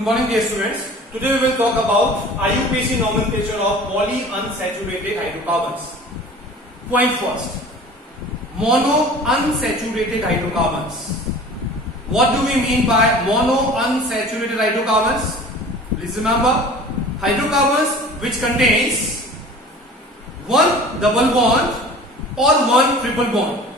Good morning, dear students. Today we will talk about IUPAC nomenclature of polyunsaturated hydrocarbons. Point first, monounsaturated hydrocarbons. What do we mean by monounsaturated hydrocarbons? Please remember, hydrocarbons which contains one double bond or one triple bond.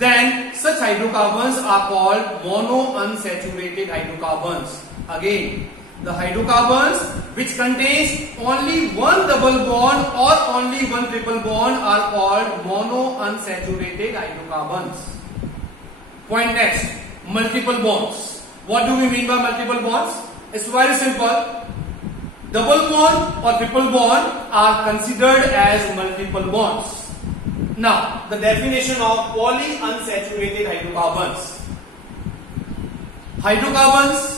Then such hydrocarbons are called monounsaturated hydrocarbons. Again, the hydrocarbons which contains only one double bond or only one triple bond are called monounsaturated hydrocarbons. Point next, multiple bonds. What do we mean by multiple bonds? It's very simple. Double bond or triple bond are considered as multiple bonds. Now, the definition of polyunsaturated hydrocarbons. Hydrocarbons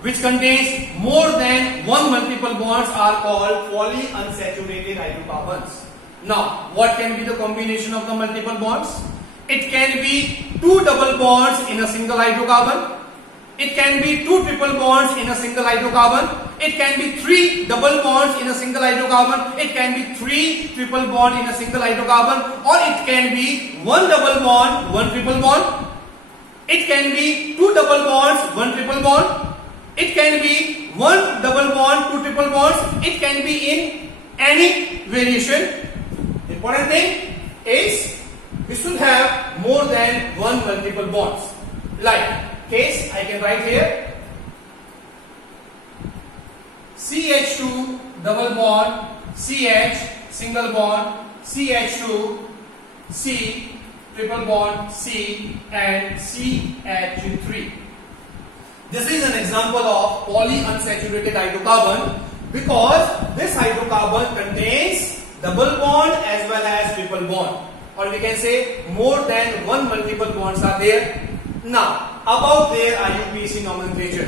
which contains more than one multiple bonds are called polyunsaturated hydrocarbons. Now, what can be the combination of the multiple bonds? It can be two double bonds in a single hydrocarbon. It can be two triple bonds in a single hydrocarbon. It can be three double bonds in a single hydrocarbon. It can be three triple bond in a single hydrocarbon. Or it can be one double bond, one triple bond. It can be two double bonds, one triple bond. It can be one double bond, two triple bonds. It can be in any variation. The important thing is we should have more than one multiple bonds. Like case I can write here CH2 double bond, CH single bond, CH2, C triple bond, C and CH3. This is an example of polyunsaturated hydrocarbon because this hydrocarbon contains double bond as well as triple bond, or we can say more than one multiple bonds are there. Now, about their IUPAC nomenclature.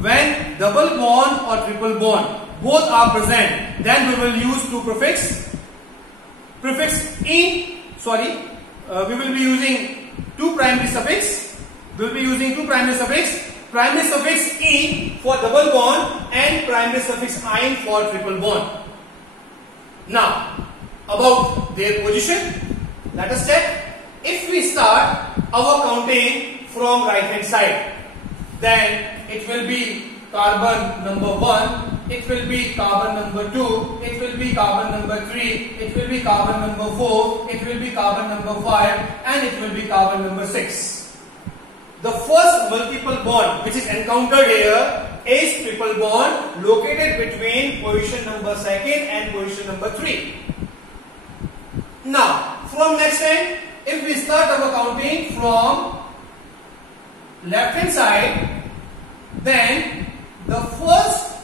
When double bond or triple bond both are present, then we will use two prefix in. We will be using two primary suffix. We will be using two primary suffix. Primary suffix in for double bond and primary suffix "-ine" for triple bond. Now, about their position, let us check. If we start our counting from right hand side, then it will be carbon number 1, it will be carbon number 2, it will be carbon number 3, it will be carbon number 4, it will be carbon number 5, and it will be carbon number 6. The first multiple bond which is encountered here is triple bond located between position number 2nd and position number 3. Now, from next time, if we start our counting from left hand side, then the first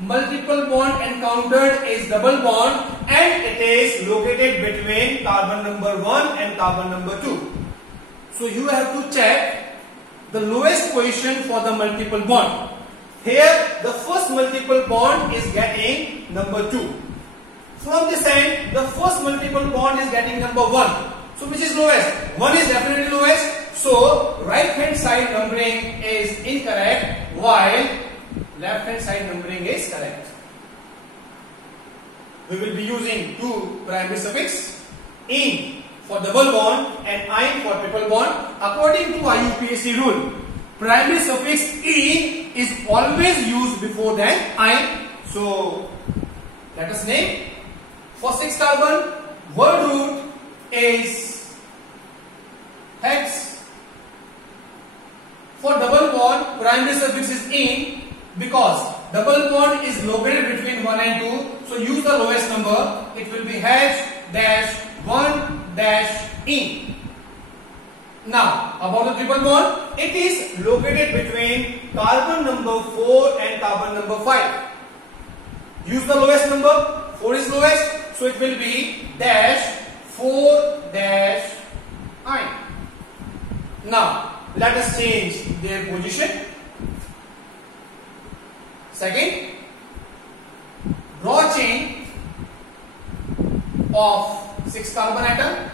multiple bond encountered is double bond and it is located between carbon number 1 and carbon number 2. So you have to check the lowest position for the multiple bond. Here the first multiple bond is getting number 2. From this end, the first multiple bond is getting number 1. So which is lowest? 1 is definitely lowest. So right hand side numbering is incorrect while left hand side numbering is correct. We will be using two primary suffix in for double bond and "-ine" for triple bond. According to IUPAC rule, primary suffix "in" is always used before than "-ine". So let us name. For 6 carbon, word root is hex. For double bond, primary suffix is "in" because double bond is located between 1 and 2. So use the lowest number. It will be H-1-in. Now, about the triple bond, it is located between carbon number 4 and carbon number 5. Use the lowest number. 4 is lowest. So it will be -4-ine. Now, let us change their position. Second, draw chain of 6 carbon atom.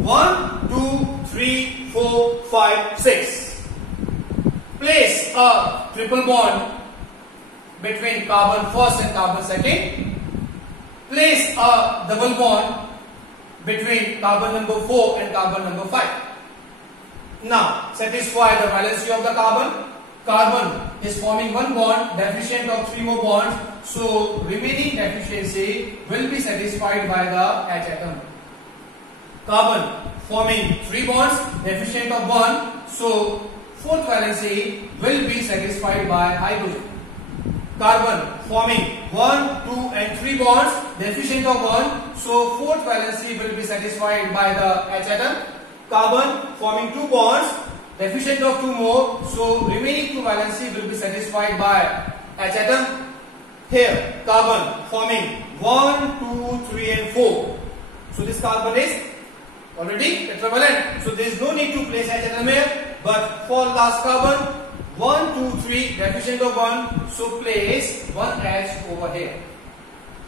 1, 2, 3, 4, 5, 6. Place a triple bond between carbon first and carbon second. Place a double bond between carbon number 4 and carbon number 5. Now satisfy the valency of the carbon. Carbon is forming one bond, deficient of 3 more bonds, so remaining deficiency will be satisfied by the H atom. Carbon forming 3 bonds, deficient of 1, so fourth valency will be satisfied by hydrogen. Carbon forming 1, 2 and 3 bonds, deficient of 1, so fourth valency will be satisfied by the H atom. Carbon forming 2 bonds, deficient of 2 more, so remaining 2 valency will be satisfied by H atom. Here carbon forming 1, 2, 3 and 4, so this carbon is already tetravalent, so there is no need to place H atom here, but for last carbon 1, 2, 3 deficient of 1, so place 1 H over here.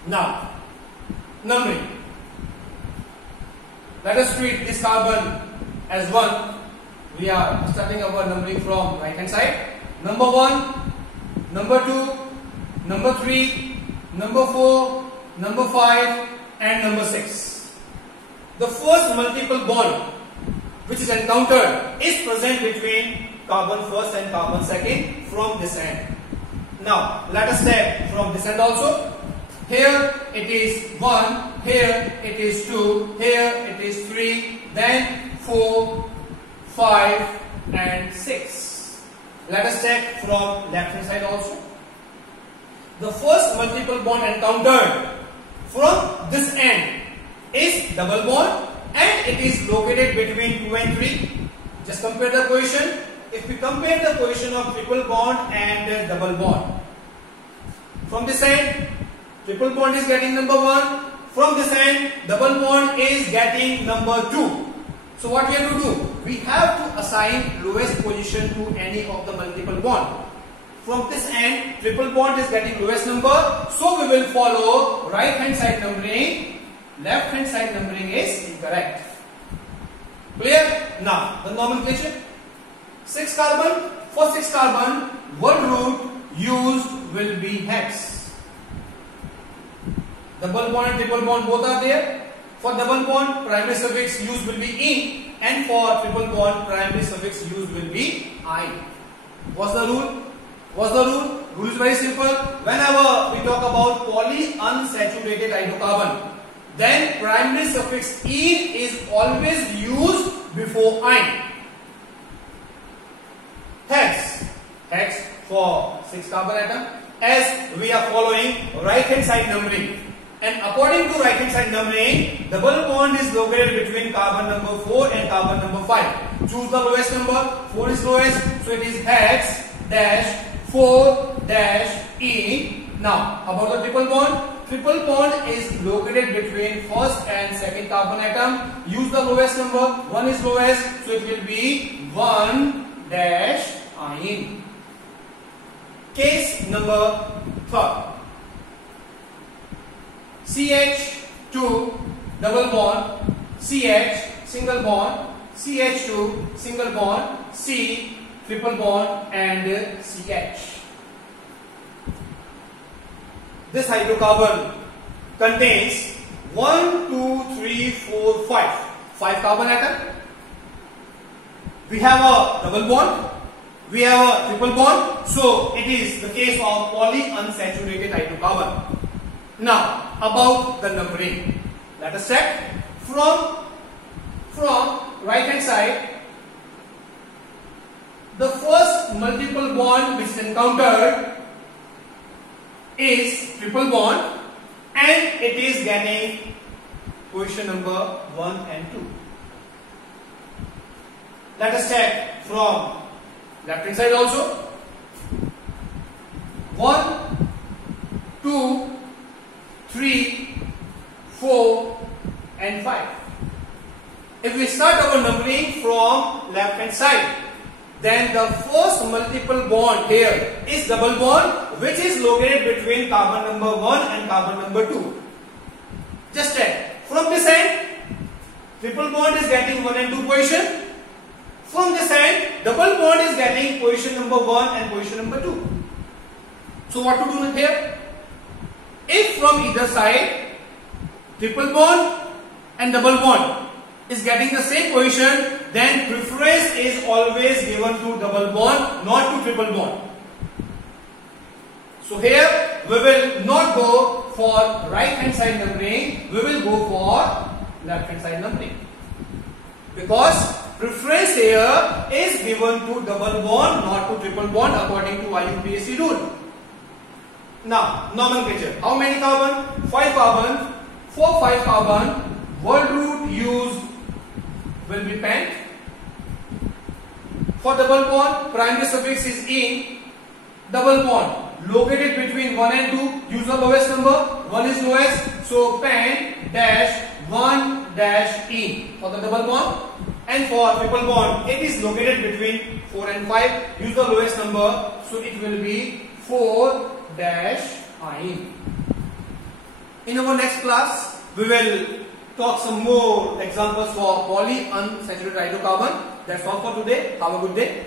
Now numbering, let us treat this carbon as 1. We are starting our numbering from right hand side. Number 1, number 2, number 3, number 4, number 5 and number 6. The first multiple bond which is encountered is present between carbon first and carbon second from this end. Now let us take from this end also. Here it is 1, here it is 2, here it is 3, then 4, 5 and 6. Let us check from left hand side also. The first multiple bond encountered from this end is double bond and it is located between 2 and 3. Just compare the position. If we compare the position of triple bond and double bond, from this end triple bond is getting number 1, from this end double bond is getting number 2. So what we have to do? We have to assign lowest position to any of the multiple bond. From this end triple bond is getting lowest number, so we will follow right hand side numbering. Left hand side numbering is incorrect. Clear? Now the nomenclature. 6 carbon. For 6 carbon, word root used will be hex. Double bond and triple bond both are there. For double bond, primary suffix used will be in, and for triple bond, primary suffix used will be I. What's the rule? What's the rule? Rule is very simple. Whenever we talk about polyunsaturated hydrocarbon, then primary suffix in is always used before I. Hex for 6 carbon atom, as we are following right hand side numbering. And according to right hand side numbering, double bond is located between carbon number 4 and carbon number 5. Choose the lowest number. 4 is lowest, so it is hex dash 4 dash E. Now about the triple bond. Triple bond is located between first and second carbon atom. Use the lowest number. 1 is lowest, so it will be 1 dash I. Case number 3. CH2 double bond, CH single bond, CH2 single bond, C triple bond and CH. This hydrocarbon contains 1, 2, 3, 4, 5 carbon atom. We have a double bond, we have a triple bond, so it is the case of polyunsaturated hydrocarbon. Now about the numbering, let us check from right hand side. The first multiple bond which is encountered is triple bond and it is getting position number 1 and 2. Let us check from left hand side also. 1, 2, 3, 4 and 5. If we start our numbering from left hand side, then the first multiple bond here is double bond which is located between carbon number 1 and carbon number 2. Just check. From this end, triple bond is getting 1 and 2 position. From this end, double bond is getting position number 1 and position number 2. So what to do here? If from either side triple bond and double bond is getting the same position, then preference is always given to double bond, not to triple bond. So here we will not go for right hand side numbering, we will go for left hand side numbering, because preference here is given to double bond, not to triple bond, according to IUPAC rule. Now nomenclature. How many carbon? 5 carbon. For 5 carbon, word root used will be pent. For double bond, primary suffix is in. Double bond located between 1 and 2, use the lowest number. 1 is lowest, so pen dash 1 dash in for the double bond. And for triple bond, it is located between 4 and 5, use the lowest number, so it will be 4 dash in. In our next class, we will talk some more examples for polyunsaturated hydrocarbon. That's all for today. Have a good day.